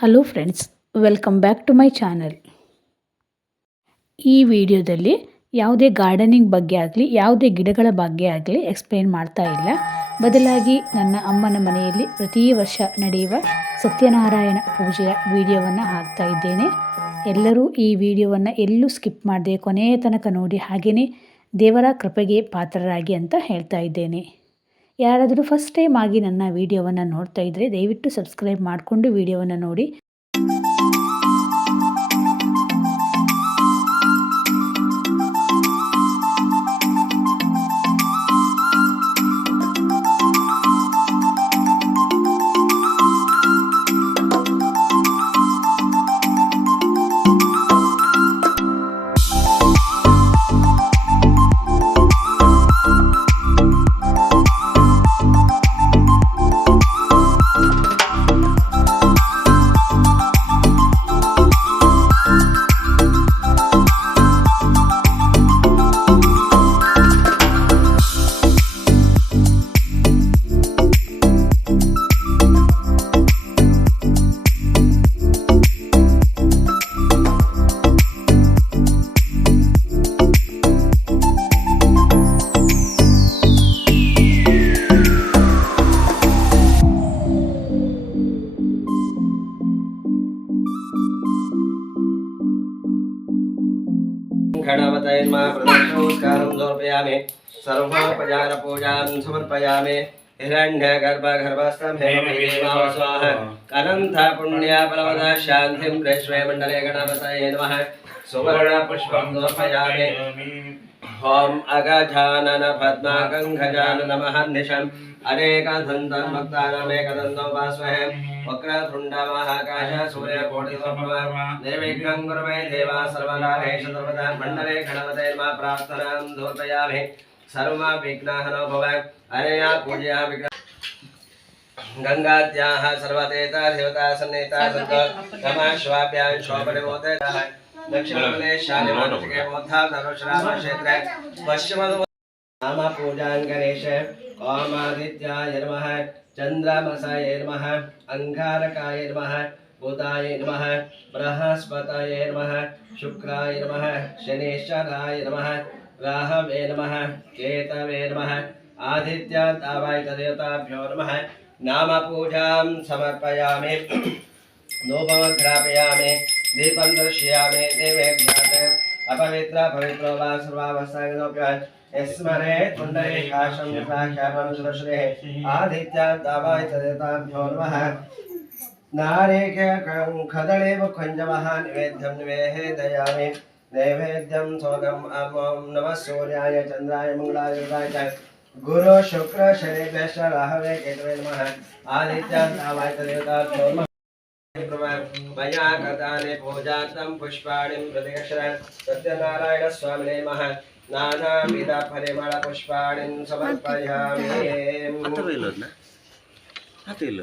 Hello friends welcome back to my channel ಈ ವಿಡಿಯೋದಲ್ಲಿ ಯಾವುದೇ ಗಾರ್ಡನಿಂಗ್ ಬಗ್ಗೆ ಆಗಲಿ, ಯಾವುದೇ ಗಿಡಗಳ ಬಗ್ಗೆ ಆಗಲಿ ಎಕ್ಸ್ಪ್ಲೇನ್ ಮಾಡ್ತಾ ಇಲ್ಲ. ಬದಲಾಗಿ ನನ್ನ ಅಮ್ಮನ ಮನೆಯಲ್ಲಿ ಪ್ರತಿ ವರ್ಷ ನಡೆಯುವ ಸತ್ಯನಾರಾಯಣ ಪೂಜೆಯ ವಿಡಿಯೋವನ್ನು ಹಾಕ್ತಾ ಇದ್ದೇನೆ. ಎಲ್ಲರೂ ಈ ವಿಡಿಯೋವನ್ನು ಎಲ್ಲೂ ಸ್ಕಿಪ್ ಮಾಡದೆ ಕೊನೆಯ ತನಕ ನೋಡಿ ಹಾಗೆಯೇ ದೇವರ ಕೃಪೆಗೆ ಪಾತ್ರರಾಗಿ ಅಂತ ಹೇಳ್ತಾ ಇದ್ದೇನೆ. ಯಾರಾದರೂ ಫಸ್ಟ್ ಟೈಮ್ ಆಗಿ ನನ್ನ ವಿಡಿಯೋವನ್ನು ನೋಡ್ತಾ ಇದ್ದರೆ ದಯವಿಟ್ಟು ಸಬ್ಸ್ಕ್ರೈಬ್ ಮಾಡಿಕೊಂಡು ವಿಡಿಯೋವನ್ನು ನೋಡಿ. घणवतैर्मा प्रदोषोत्कारं समर्पयामि। सर्वोपचारपूजां समर्पयामि। हिरण्यगर्भगर्भस्थं हेमस्वाह पुण्य पुण्याबलवद शान्तिं कृष्वे मण्डले गणपतये नमः। सुवर्णपुष्पं समर्पयामि। ॐ अगजानन पद्माकं गजानन महर्निशम् अनेकदन्तं भक्तानामेकदन्तोपास्महे वक्रतुण्डमहाकाश सूर्यकोटिसमः निर्विघ्नं कुर्मे देवा सर्वकारेष सर्वदा मण्डले गणपते नमः प्रार्थनां समर्पयामि। सर्वविघ्नाः नो भव अनया पूजया विघ्न गङ्गाद्याः सर्वदेवता देवता सन्नेता सन्तो नमः श्वाभ्यां शोभनिमोदयः दक्षिणप्रदेशानि मानसिके मोद्धा नरोश्रामक्षेत्रे पश्चिमदो नाम पूजां गणेश ओमादित्याय नमः चन्द्रमसाय नमः अङ्गारकाय नमः बुधाय नमः बृहस्पतये नमः शुक्राय नमः शनेश्वराय नमः राहवे नमः केतवे नमः आदित्यातावाय तदेवताभ्यो नमः। नामपूजां समर्पयामि। धूपमग्रापयामि दीपं दर्शयामि देवेभ्यः अपवित्र पवित्रो वा सर्वावस्थागतोऽप्य यस्मरे पुण्डरीकाशं शापं सुरश्रेः आदित्यातावाय नमः। नारेके खदळेव निवेद्यं निवेदयामि नैवेद्यं सोगम् अमों नमः सूर्याय गुरु, शुक्र शनिभ्यश्च राहवे, केतवे नमः। मया कृतानि पूजान्तं पुष्पाणि हृदयक्षर सत्यनारायणस्वामिने नमः नानाविधपरिमळपुष्पाणि समर्पयामि ಇಲ್ಲ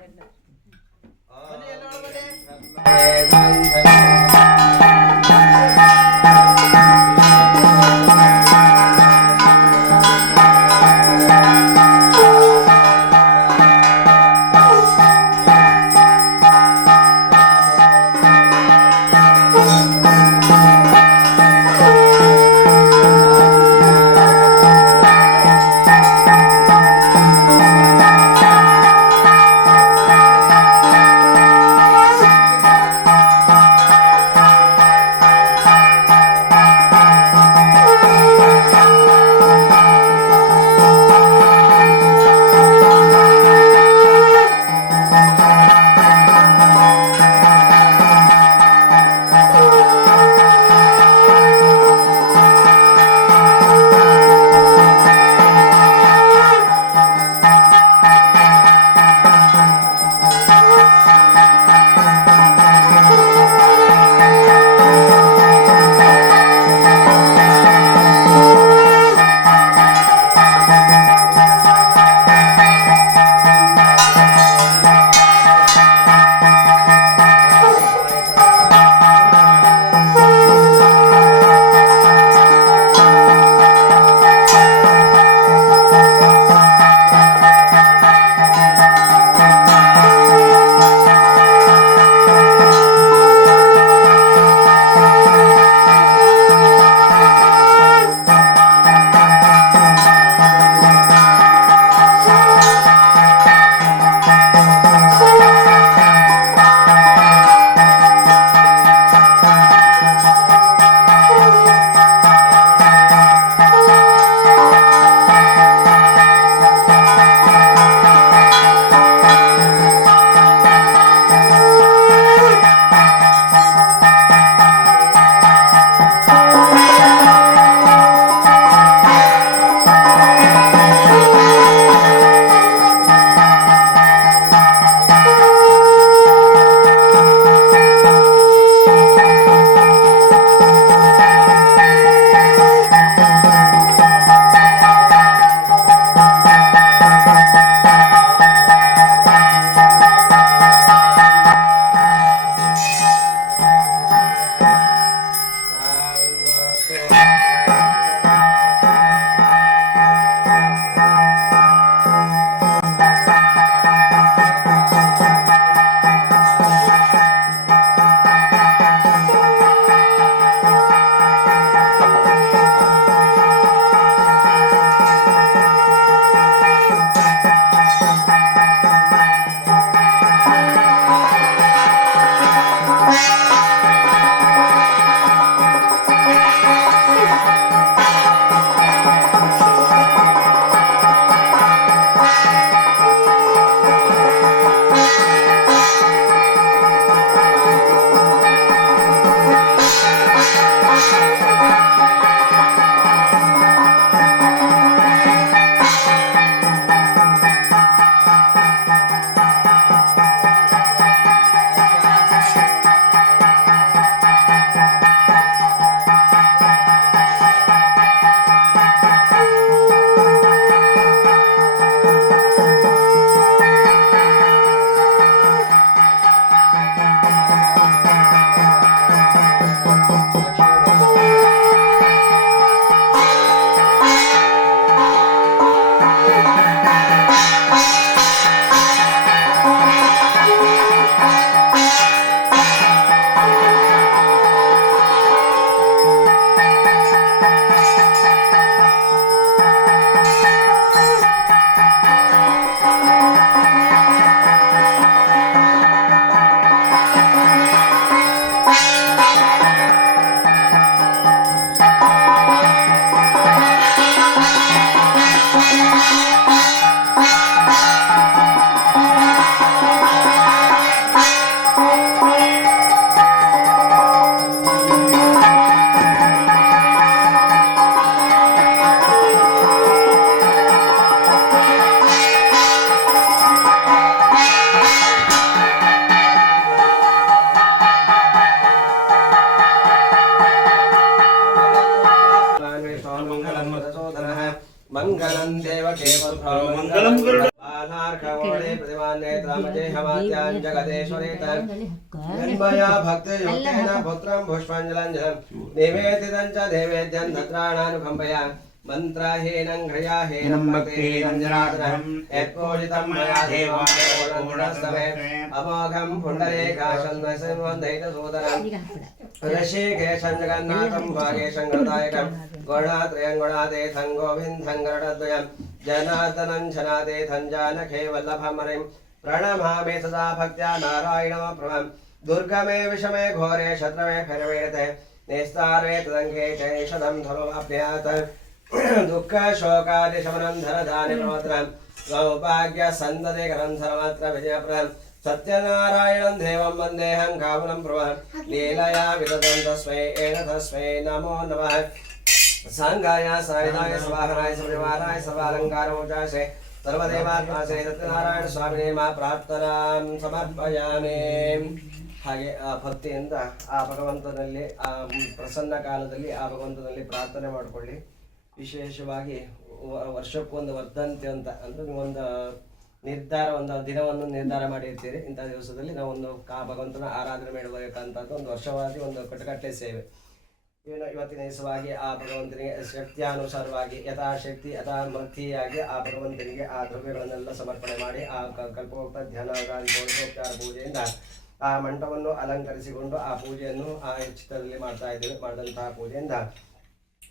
ಬಂದ. మంగళం దేవకే మంగళం ఆధార్కవాణే ప్రతిమాన్నే త్రామజే హవాత్యాన్ జగదేశ్వరే తం జన్మయా భక్తయుక్తేన పుత్రం పుష్పాంజలాంజలం నివేదితం చ దేవేద్యం मन्त्रहीनं घ्रयाहीनं भक्तिहीनं जनार्दनं यत्पूजितं मया देवास्तमे अमोघं पुण्डरीकाशन्वसंवन्धैतसूदनम् ऋषिकेशं जगन्नाथं भागेशं गरुदायकं गुणात्रयं गुणादेथं गोविन्दं गरुडद्वयं जनार्दनं जनादेथं जानके वल्लभमरिं। प्रणमामि सदा भक्त्या नारायणमप्रभं। दुर्गमे विषमे घोरे शत्रवे खरवेते नेस्तारे ದುಃಖ ಶೋಕಾದಿ ಶಮನಂಧರ ದಾನಿ ಮಾತ್ರ ಸ್ವಉಪಾಗ್ಯ ಸಂದದೆ ಗ್ರಂಥರ ಮಾತ್ರ ವಿಜಯಪ್ರ ಸತ್ಯನಾರಾಯಣಂ ದೇವಂ ವಂದೇಹಂ ಕಾಮನಂ ಪ್ರಭ ಲೀಲಯ ತಸ್ಮೈ ಏಣ ತಸ್ಮೈ ನಮೋ ನಮಃ ಸಾಂಗಾಯ ಸಾಯಿದಾಯ ಸ್ವಾಹನಾಯ ಸಪರಿವಾರಾಯ ಸಭಾಲಂಕಾರ ಊಜಾಶೆ ಸರ್ವದೇವಾತ್ಮ ಶ್ರೀ ಸತ್ಯನಾರಾಯಣ ಸ್ವಾಮಿ ಮಾ ಪ್ರಾರ್ಥನಾಂ ಸಮರ್ಪಯಾಮಿ ಹಾಗೆ ಆ ಭಕ್ತಿಯಿಂದ ಆ ಭಗವಂತನಲ್ಲಿ, ಆ ಪ್ರಸನ್ನ ಕಾಲದಲ್ಲಿ ಆ ಭಗವಂತನಲ್ಲಿ ಪ್ರಾರ್ಥನೆ ಮಾಡಿಕೊಳ್ಳಿ. ವಿಶೇಷವಾಗಿ ವರ್ಷಕ್ಕೊಂದು ವರ್ಧಂತೆ ಅಂತ, ಅಂದ್ರೆ ಒಂದು ನಿರ್ಧಾರ, ಒಂದು ದಿನವನ್ನು ನಿರ್ಧಾರ ಮಾಡಿರ್ತೀರಿ. ಇಂಥ ದಿವಸದಲ್ಲಿ ನಾವು ಒಂದು ಕಾ ಭಗವಂತನ ಆರಾಧನೆ ಮಾಡಬೇಕಂತದ್ದು ಒಂದು ವರ್ಷವಾದಿ ಒಂದು ಕಟ್ಟುಕಟ್ಟೆ ಸೇವೆ. ಏನು ಇವತ್ತಿನ ದಿವಸವಾಗಿ ಆ ಭಗವಂತನಿಗೆ ಶಕ್ತಿಯಾನುಸಾರವಾಗಿ, ಯಥಾಶಕ್ತಿ ಯಥಾಮರ್ಥಿಯಾಗಿ ಆ ಭಗವಂತನಿಗೆ ಆ ದ್ರವ್ಯಗಳನ್ನೆಲ್ಲ ಸಮರ್ಪಣೆ ಮಾಡಿ, ಆ ಕಲ್ಪೋಕ್ತ ಧ್ಯಾನ ಷೋಡಶೋಪಚಾರ ಪೂಜೆಯಿಂದ ಆ ಮಂಟವನ್ನು ಅಲಂಕರಿಸಿಕೊಂಡು ಆ ಪೂಜೆಯನ್ನು ಆ ಚಿತ್ರದಲ್ಲಿ ಮಾಡ್ತಾ ಇದ್ದೇವೆ, ಮಾಡಿದಂತಹ ಪೂಜೆಯಿಂದ.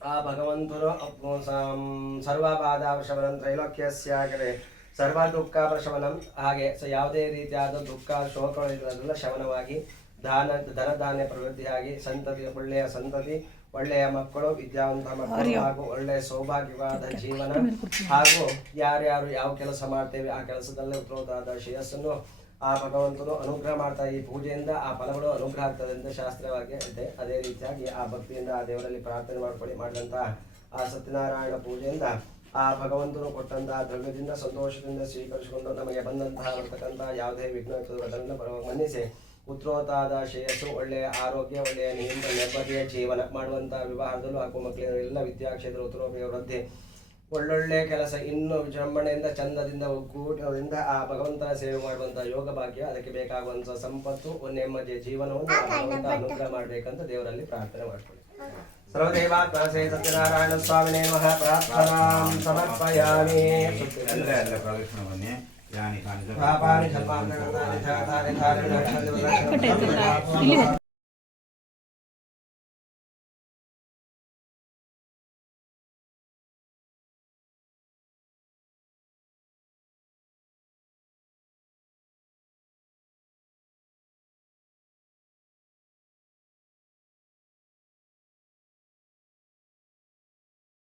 ಆ ಭಗವಂತನು ಅಪ್- ಸಂ- ಸರ್ವಬಾಧಾವಶವನಂ ತ್ರೈಲೋಕ್ಯಸ್ಯಾಗರೆ ಸರ್ವ ದುಃಖ ಪ್ರಶಮನಂ ಹಾಗೆ ಸೊ ಯಾವುದೇ ರೀತಿಯಾದ ದುಃಖ ಶೋಕಗಳಿರೋದ್ರಿಂದ ಶಮನವಾಗಿ ದಾನ ಧನಧಾನ್ಯ ಪ್ರವೃತ್ತಿಯಾಗಿ ಸಂತತಿ ಒಳ್ಳೆಯ ಸಂತತಿ ಒಳ್ಳೆಯ ಮಕ್ಕಳು ವಿದ್ಯಾವಂತ ಮಕ್ಕಳು ಹಾಗೂ ಒಳ್ಳೆಯ ಸೌಭಾಗ್ಯವಾದ ಜೀವನ ಹಾಗೂ ಯಾರ್ಯಾರು ಯಾವ ಕೆಲಸ ಮಾಡ್ತೇವೆ ಆ ಕೆಲಸದಲ್ಲೇ ಉತ್ತಮವಾದ ಶ್ರೇಯಸ್ಸನ್ನು ಆ ಭಗವಂತನು ಅನುಗ್ರಹ ಮಾಡ್ತಾ ಈ ಪೂಜೆಯಿಂದ ಆ ಫಲಗಳು ಅನುಗ್ರಹ ಆಗ್ತದೆ ಅಂತ ಶಾಸ್ತ್ರವಾಗಿ ಇದೆ ಅದೇ ರೀತಿಯಾಗಿ ಆ ಭಕ್ತಿಯಿಂದ ಆ ದೇವರಲ್ಲಿ ಪ್ರಾರ್ಥನೆ ಮಾಡ್ಕೊಳ್ಳಿ, ಮಾಡಿದಂತಹ ಆ ಸತ್ಯನಾರಾಯಣ ಪೂಜೆಯಿಂದ ಆ ಭಗವಂತನು ಕೊಟ್ಟಂತಹ ದ್ರವ್ಯದಿಂದ ಸಂತೋಷದಿಂದ ಸ್ವೀಕರಿಸಿಕೊಂಡು ನಮಗೆ ಬಂದಂತಹ, ಬರ್ತಕ್ಕಂತಹ ಯಾವುದೇ ವಿಘ್ನ ಅದನ್ನು ಪರವಾಗಿ ಮನ್ನಿಸಿ ಉತ್ರೋತಾದ ಶ್ರೇಯಸ್ಸು, ಒಳ್ಳೆಯ ಆರೋಗ್ಯ, ಒಳ್ಳೆಯ ನಿಯಮ ನೆಮ್ಮದಿಯ ಜೀವನ ಮಾಡುವಂತಹ ವಿವಾಹದಲ್ಲೂ ಹಾಗೂ ಮಕ್ಕಳ ಎಲ್ಲ ವಿದ್ಯಾಕ್ಷೇತ್ರ, ಉತ್ತರೋಪಯೋಗ ವೃದ್ಧಿ ಒಳ್ಳೊಳ್ಳೆ ಕೆಲಸ ಇನ್ನು ವಿಜೃಂಭಣೆಯಿಂದ ಚಂದದಿಂದ ಒಗ್ಗೂಟದಿಂದ ಆ ಭಗವಂತನ ಸೇವೆ ಮಾಡುವಂತಹ ಯೋಗ ಭಾಗ್ಯ ಅದಕ್ಕೆ ಬೇಕಾಗುವಂತಹ ಸಂಪತ್ತು ನೆಮ್ಮದಿಯ ಜೀವನವನ್ನು ಭಗವಂತ ಅನುಗ್ರಹ ಮಾಡಬೇಕಂತ ದೇವರಲ್ಲಿ ಪ್ರಾರ್ಥನೆ ಮಾಡ್ಕೊಳ್ಳಿ ಸರ್ವದೇವಾತ್ಮಾಸೇ ಸತ್ಯನಾರಾಯಣ ಸ್ವಾಮಿ ನಮಃ ಪ್ರಾರ್ಥನಾಂ ಸಮರ್ಪಯಾಮಿ ಪಾಪಾನಿ